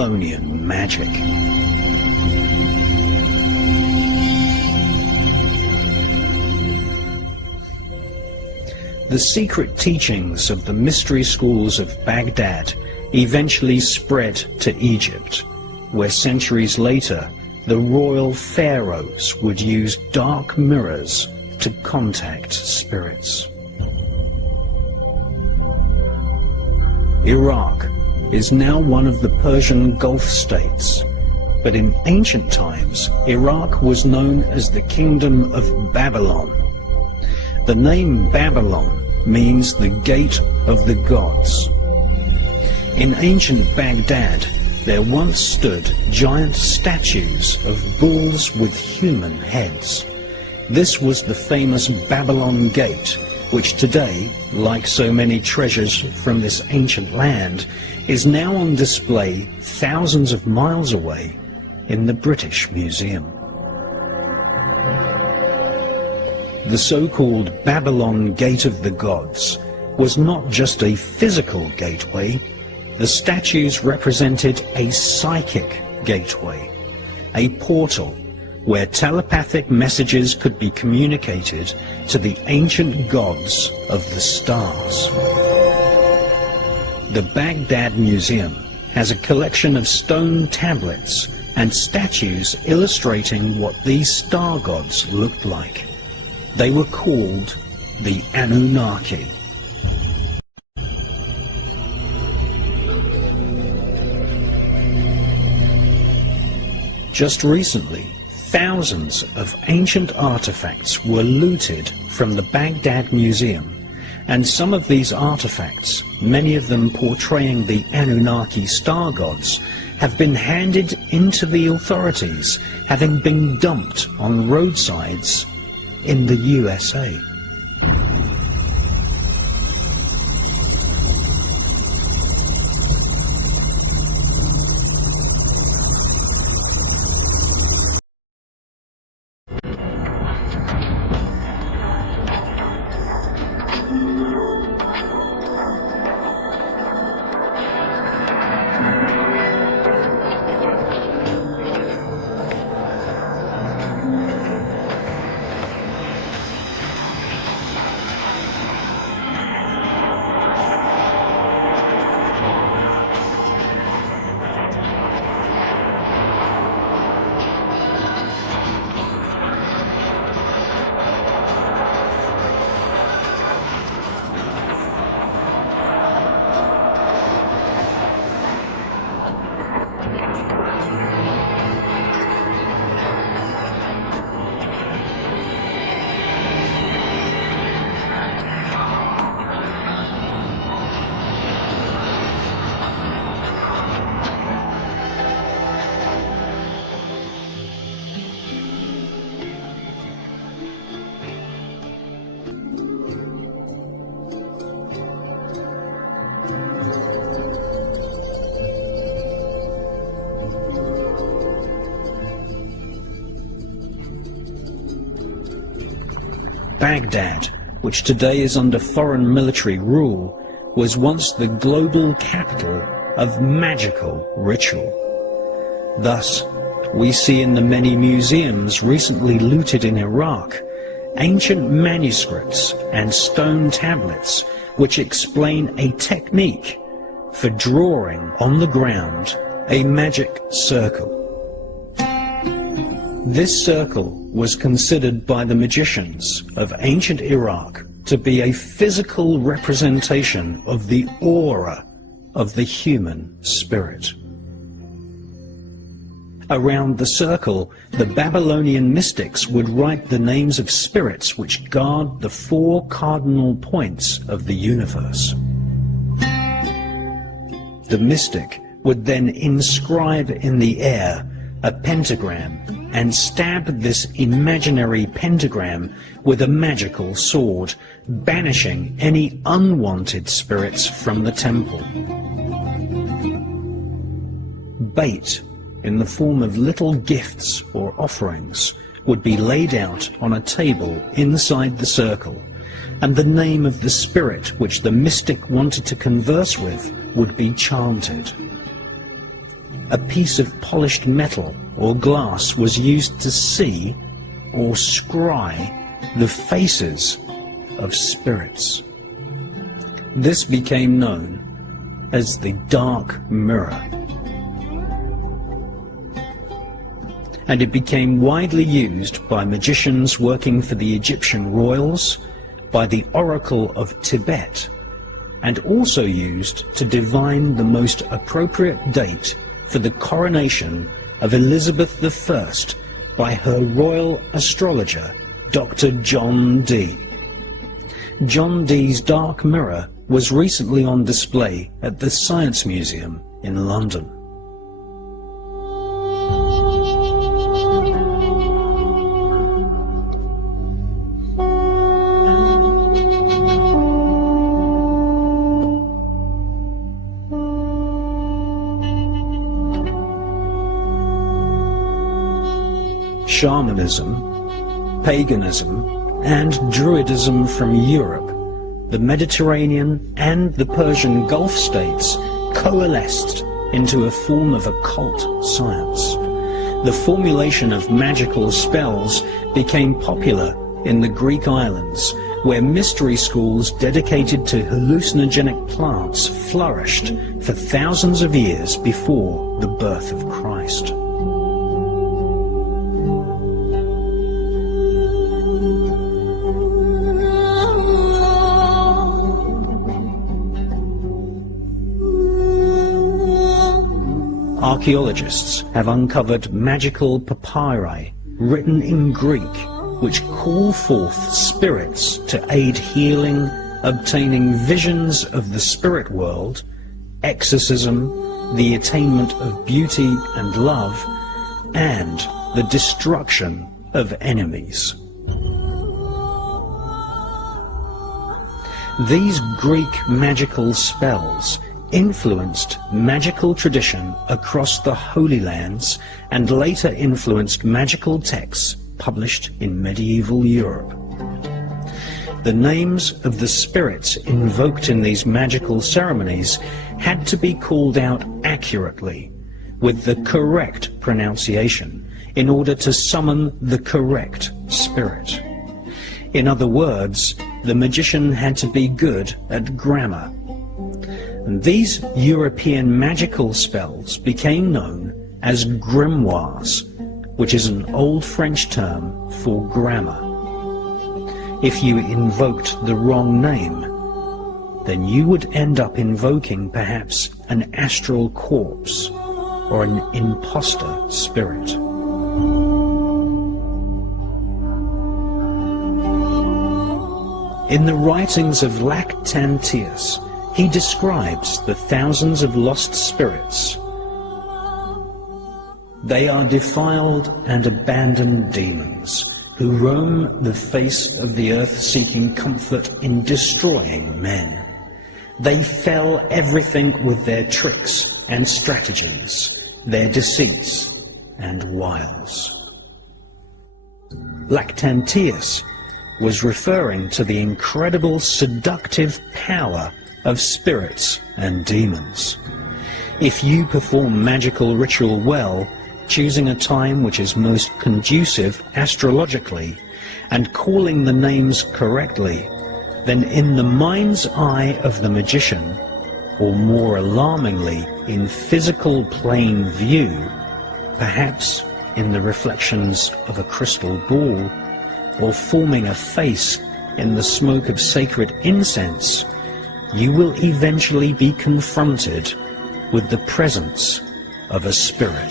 Babylonian magic. The secret teachings of the mystery schools of Baghdad eventually spread to Egypt, where centuries later the royal pharaohs would use dark mirrors to contact spirits. Iraq is now one of the Persian Gulf states, but in ancient times Iraq was known as the Kingdom of Babylon. The name Babylon means the gate of the gods. In ancient Baghdad there once stood giant statues of bulls with human heads. This was the famous Babylon Gate, which today, like so many treasures from this ancient land, is now on display thousands of miles away in the British Museum. The so-called Babylon Gate of the Gods was not just a physical gateway. The statues represented a psychic gateway, a portal where telepathic messages could be communicated to the ancient gods of the stars. The Baghdad Museum has a collection of stone tablets and statues illustrating what these star gods looked like. They were called the Anunnaki. Just recently, thousands of ancient artifacts were looted from the Baghdad Museum, and some of these artifacts, many of them portraying the Anunnaki star gods, have been handed into the authorities, having been dumped on roadsides in the USA. Baghdad, which today is under foreign military rule, was once the global capital of magical ritual. Thus, we see in the many museums recently looted in Iraq ancient manuscripts and stone tablets which explain a technique for drawing on the ground a magic circle. This circle was considered by the magicians of ancient Iraq to be a physical representation of the aura of the human spirit. Around the circle, the Babylonian mystics would write the names of spirits which guard the 4 cardinal points of the universe. The mystic would then inscribe in the air a pentagram and stab this imaginary pentagram with a magical sword, banishing any unwanted spirits from the temple. Bait, in the form of little gifts or offerings, would be laid out on a table inside the circle, and the name of the spirit which the mystic wanted to converse with would be chanted. a piece of polished metal or glass was used to see or scry the faces of spirits. This became known as the dark mirror, and it became widely used by magicians working for the Egyptian royals, by the Oracle of Tibet, and also used to divine the most appropriate date for the coronation of Elizabeth I by her royal astrologer, Dr. John Dee. John Dee's dark mirror was recently on display at the Science Museum in London. Shamanism, paganism, and Druidism from Europe, the Mediterranean and the Persian Gulf states coalesced into a form of occult science. The formulation of magical spells became popular in the Greek islands, where mystery schools dedicated to hallucinogenic plants flourished for thousands of years before the birth of Christ. Archaeologists have uncovered magical papyri written in Greek which call forth spirits to aid healing, obtaining visions of the spirit world, exorcism, the attainment of beauty and love, and the destruction of enemies. These Greek magical spells influenced magical tradition across the Holy Lands and later influenced magical texts published in medieval Europe. The names of the spirits invoked in these magical ceremonies had to be called out accurately, with the correct pronunciation, in order to summon the correct spirit. In other words, the magician had to be good at grammar. And these European magical spells became known as grimoires, which is an old French term for grammar. If you invoked the wrong name, then you would end up invoking perhaps an astral corpse or an imposter spirit. In the writings of Lactantius, he describes the thousands of lost spirits. They are defiled and abandoned demons who roam the face of the earth seeking comfort in destroying men. They fell everything with their tricks and strategies, their deceits and wiles. Lactantius was referring to the incredible seductive power of spirits and demons. If you perform magical ritual well, choosing a time which is most conducive astrologically, and calling the names correctly, then in the mind's eye of the magician, or more alarmingly, in physical plain view, perhaps in the reflections of a crystal ball, or forming a face in the smoke of sacred incense, you will eventually be confronted with the presence of a spirit.